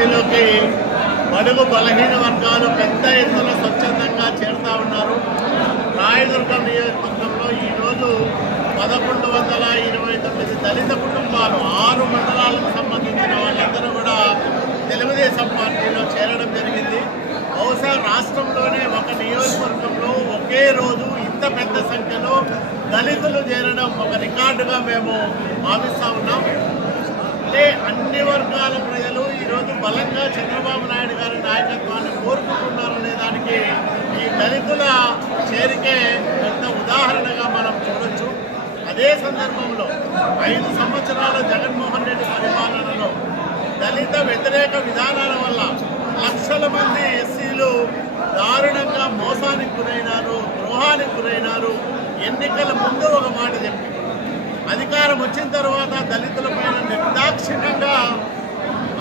పార్టీలోకి బడుగు బలహీన వర్గాలు పెద్ద ఎత్తున స్వచ్ఛందంగా చేరుతా ఉన్నారు. రాయదుర్గం నియోజకవర్గంలో ఈరోజు 1129 దళిత కుటుంబాలు 6 మండలాలకు సంబంధించిన వాళ్ళందరూ కూడా తెలుగుదేశం పార్టీలో చేరడం జరిగింది. బహుశా రాష్ట్రంలోనే ఒక నియోజకవర్గంలో ఒకే రోజు ఇంత పెద్ద సంఖ్యలో దళితులు చేరడం ఒక రికార్డుగా మేము భావిస్తూ ఉన్నాం. అంటే అన్ని వర్గాల ప్రజలు ఈరోజు బలంగా చంద్రబాబు నాయుడు గారి నాయకత్వాన్ని కోరుకుంటున్నారనే దానికి ఈ దళితుల చేరికే పెద్ద ఉదాహరణగా మనం చూడొచ్చు. అదే సందర్భంలో 5 సంవత్సరాల జగన్మోహన్ రెడ్డి పరిపాలనలో దళిత వ్యతిరేక విధానాల వల్ల లక్షల మంది ఎస్సీలు దారుణంగా మోసానికి గురైనారు, ద్రోహానికి గురైనారు. ఎన్నికల ముందు ఒక మాట చెప్పి అధికారం వచ్చిన తర్వాత దళితులపైన నిర్దాక్షిణ్యంగా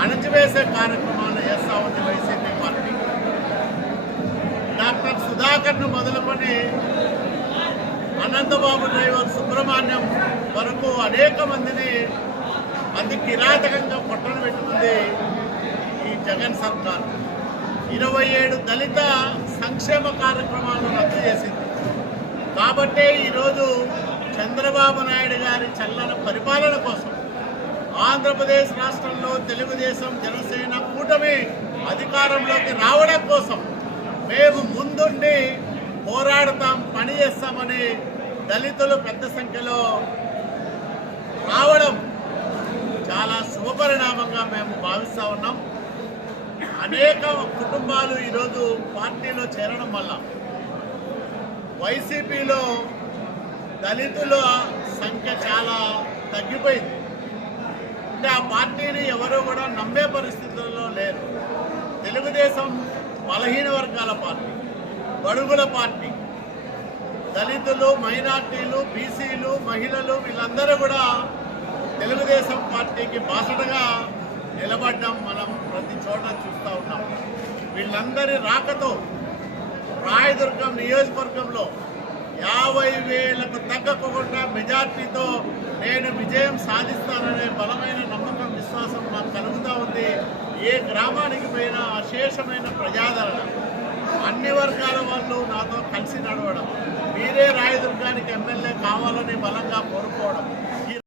అణచివేసే కార్యక్రమాలు చేస్తూ ఉంది వైసీపీ పార్టీ. డాక్టర్ సుధాకర్ను మొదలుకొని అనంతబాబు డ్రైవర్ సుబ్రహ్మణ్యం వరకు అనేక మందిని అతి కిరాతకంగా పట్టణ పెట్టుకుంది ఈ జగన్ సర్కార్. 27 దళిత సంక్షేమ కార్యక్రమాలను రద్దు చేసింది. కాబట్టే ఈరోజు చంద్రబాబు నాయుడు గారి చల్లని పరిపాలన కోసం ఆంధ్రప్రదేశ్ రాష్ట్రంలో తెలుగుదేశం జనసేన కూటమి అధికారంలోకి రావడం కోసం మేము ముందుండి పోరాడతాం, పని చేస్తామని దళితులు పెద్ద సంఖ్యలో రావడం చాలా శుభపరిణామంగా మేము భావిస్తూ ఉన్నాం. అనేక కుటుంబాలు ఈరోజు పార్టీలో చేరడం వల్ల వైసీపీలో దళితుల సంఖ్య చాలా తగ్గిపోయింది. అంటే ఆ పార్టీని ఎవరు కూడా నమ్మే పరిస్థితుల్లో లేరు. తెలుగుదేశం బలహీన వర్గాల పార్టీ, బడుగుల పార్టీ. దళితులు, మైనార్టీలు, బీసీలు, మహిళలు వీళ్ళందరూ కూడా తెలుగుదేశం పార్టీకి బాసటగా నిలబడ్డం మనం ప్రతి చోట చూస్తూ ఉన్నాం. వీళ్ళందరి రాకతో రాయదుర్గం నియోజకవర్గంలో 50,000కు తగ్గకుండా మెజార్టీతో నేను విజయం సాధిస్తాననే బలమైన నమ్మకం, విశ్వాసం నాకు కలుగుతూ ఉంది. ఏ గ్రామానికి పోయినా అశేషమైన ప్రజాదరణ, అన్ని వర్గాల వాళ్ళు నాతో కలిసి నడవడం, మీరే రాయదుర్గానికి ఎమ్మెల్యే కావాలని బలంగా కోరుకోవడం,